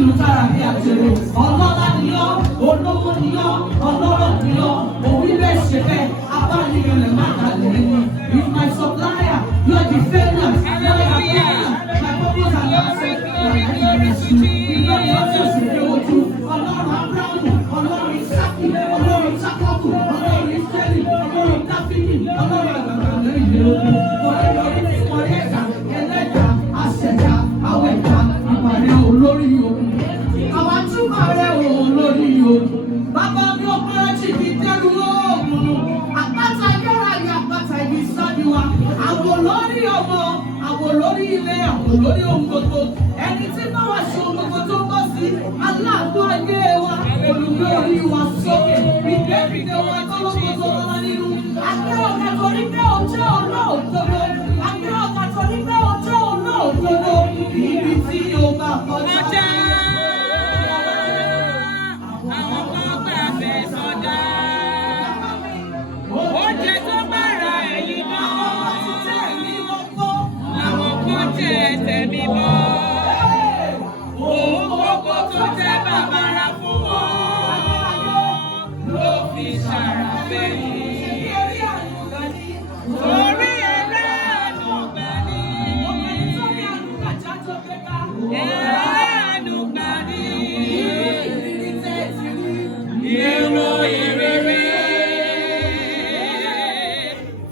ìlú tára bí àjèrè. Ọlọ́lá ni ọ́, olówó ni ọ́, ọlọ́rọ̀ ni ọ́. Òwí bẹ́ẹ̀ ṣe bẹ́ẹ̀, abánirẹ̀lẹ̀ má kàlẹ́ ẹni. With my supplier, you are the failure. You are the failure. My purpose and my faith. Ìlọ́ni ọjọ́ ìṣèlú ojú. Ọlọ́run Ábúráhámù, Ọlọ́run Ísákì, Ọlọ́run Jákọ́bù, Ọlọ́run Ísírẹ́lì, Ọlọ́run Dáfídì, Ọlọ́run àgbàgbà lórí ìlú. Orí ẹ̀dá, ẹlẹ́dà, àṣẹ̀dá, àwẹ̀dá, ìpàdé olórí ogun. Àwọn àtúmọ̀ rẹ̀ olórí ogun. Bàbá mi ò pẹ́ jìbì dẹ́rù oògùn. Àpáta ayérayé, àpáta ibi ìsádi wa. Àwò lórí ọmọ, àwò lórí ilé, àwò lórí ohun gbogbo. Ẹni tí bá wà ṣe ohun gbogbo tó bọ́ sí. Aláàbò ayé wa, olùgbé orí wa sókè. Ìdébìdé wa tó lóko tó lọ́wọ́ nínú. Àgbẹ̀ ọ̀gá torí pé ó jẹ́ olóòótọ́. Àgbẹ̀ ọ̀gá torí pé ó jẹ́ olóòótọ́. Ibi tí yóò bá kọjá. Àwọn kan gbà bẹ́ẹ̀ sọ́dá. Oúnjẹ tó bára ẹ̀yìn náà. Àwọn kan jẹ́ tẹ̀mí bọ́. Òun gbogbo tó jẹ́ bàbára fún wọn. Ló fi ṣàràfẹ́ yìí. Torí ẹ̀rẹ́ àánú gbà ní. Ẹ̀rẹ́ àánú gbà ní. Èrò ìrere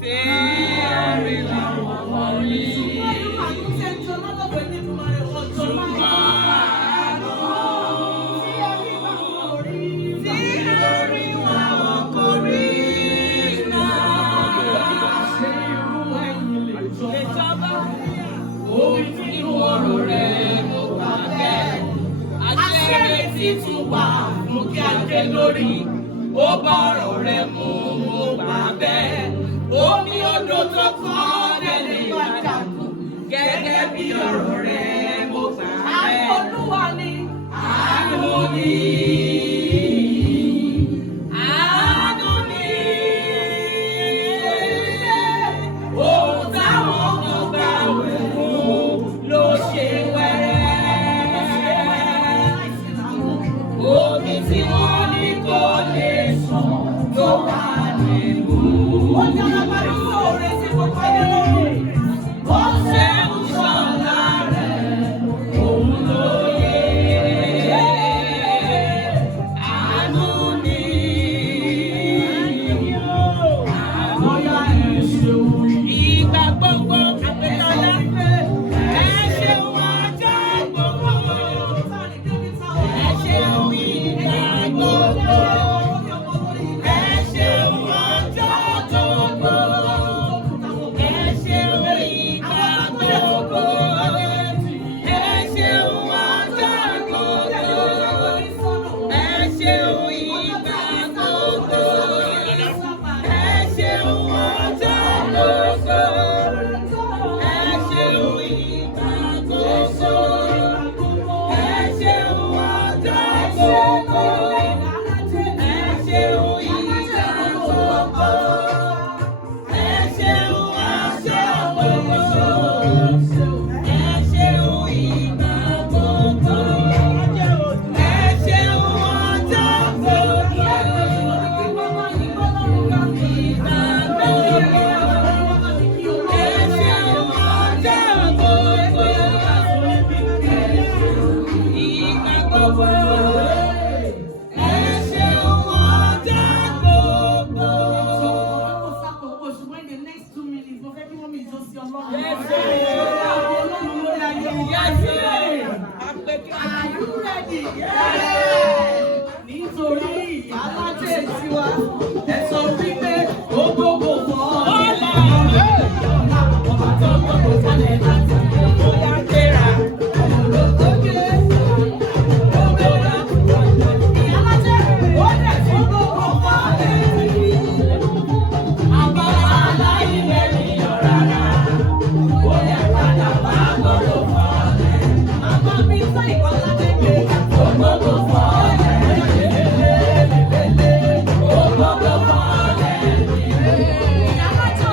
tí a rí láwọn wọ̀nyí. Lórí ó bọ̀rọ̀ rẹ̀ mú mo gbà bẹ́ẹ̀. Omi odò tó kọ́ lẹ́lẹ́ ìbàdà gẹ́gẹ́ bí ọ̀rọ̀ rẹ̀ mo gbà bẹ́ẹ̀. Olúwa ni àánú ni. Àánú ni. Ohun táwọn kan gbà wẹ̀ fún ló ṣe wẹ́rẹ́. Omi tí wọ́n ní kò lè sàn ló wà nínú. Ó jẹ́ alábàárù sóore tí mo kọ́ ní lórí. Ó ṣe ń ṣọ̀la rẹ̀, òun ló yẹ. Àánú ni. Àbọ̀yá ẹ̀ ṣeun. Ìgbà gbogbo àpèlọ́lá. Ẹ ṣeun ọjọ́ gbogbo. Ẹ ṣeun ìgbà gbogbo. Ẹ ṣeun ọjọ́ gbogbo. Ẹ ṣeun ìgbà gbogbo. Ẹ ṣeun ọjọ́ gbogbo. Ẹ ṣeun ìgbà gbogbo. Ẹ ṣeun ọjọ́ gbogbo. Ẹ ṣeun ìgbà gbogbo. Ẹ ṣeun ọjọ́ gbogbo. Ẹ ṣeun ìgbà gbogbo. Ẹ ṣeun ọjọ́ gbogbo. Ẹ ṣeun ìgbà gbogbo. Ẹ ṣeun ọjọ́ gbogbo. Ìgbà gbogbo. Ẹ ṣeun ọjọ́ gbogbo. Ìgbà gbogbo. Ẹ ṣeun ọjọ́ gbogbo. Ṣùgbọ́n in the next 2 minutes, mo fẹ́ kí wọ́n mi jó sí Ọlọ́run. Yes, sir. Ọlọ́run lórí ayé mi. Yes, sir. Are you ready? Nítorí Iyalaje tiwa, ẹ sọ wípé ó gbogbo fọ́. Ọlá. Ọba tó gbogbo sálẹ̀ láti Ó yá gbéra. olókè. Iyalaje, ó dẹ̀ tó gbogbo fọ́. Àbọ̀ aláìlẹ̀ nìyọ̀ rárá. Ó yẹ padà bá gbogbo fọ́. Àbọ̀ mi sọ Iyalaje pé ó gbogbo fọ́. Ó gbogbo fọ́. Iyalaje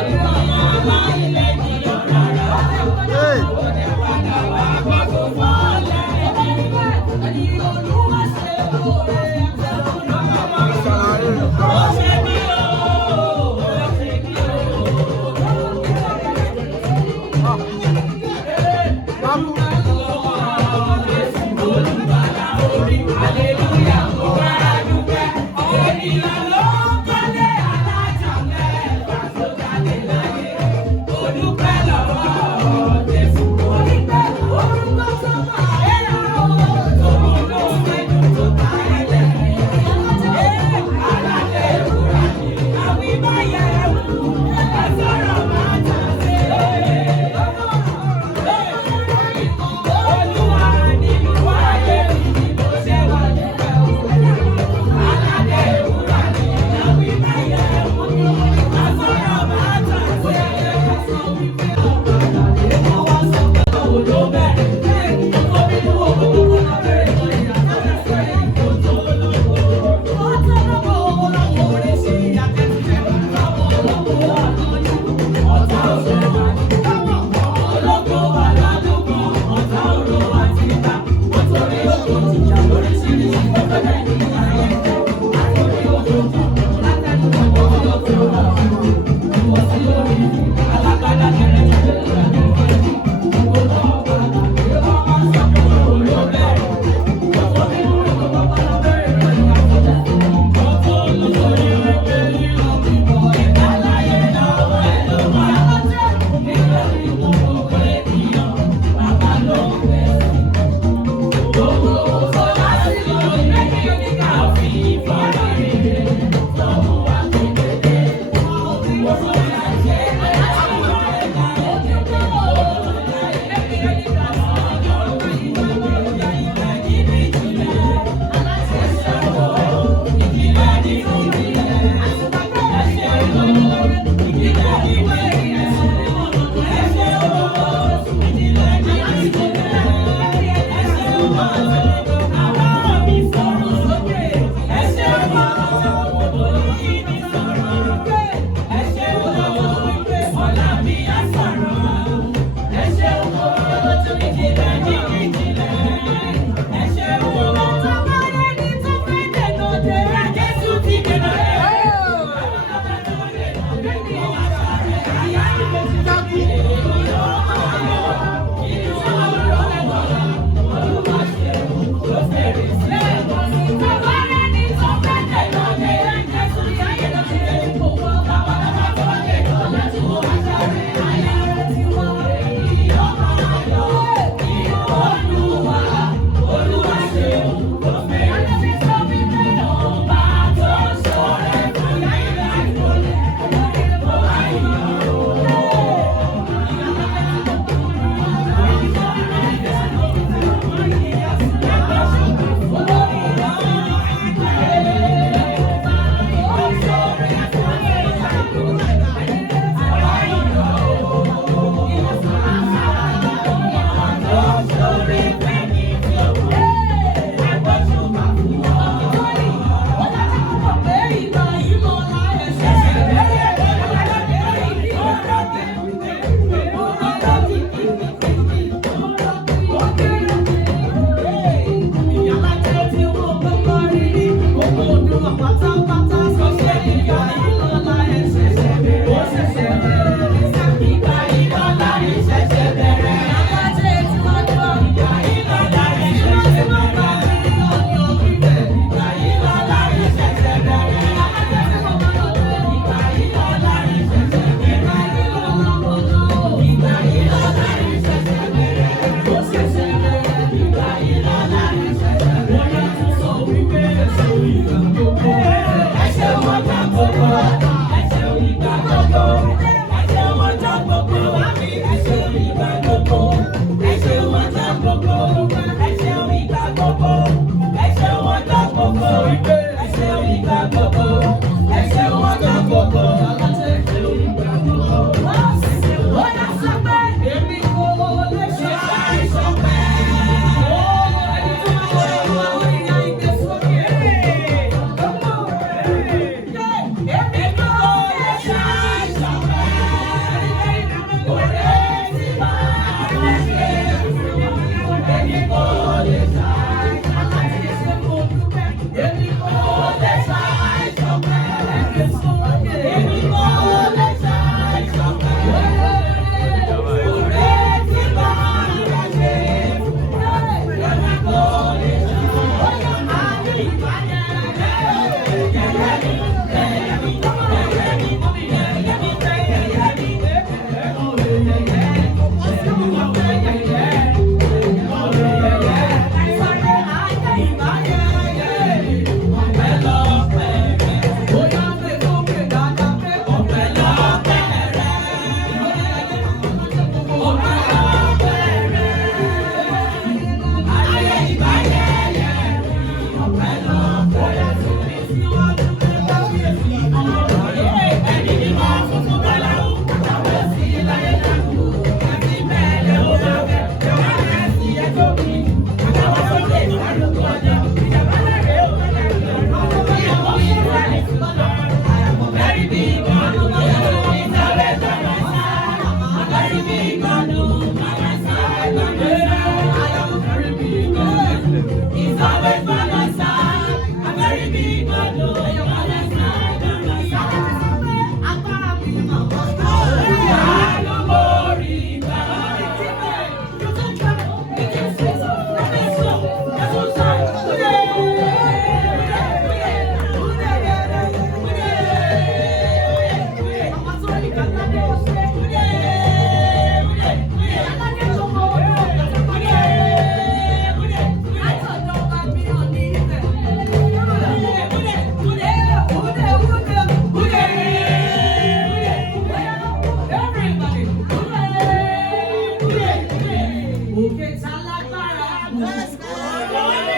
òkè tá lágbára.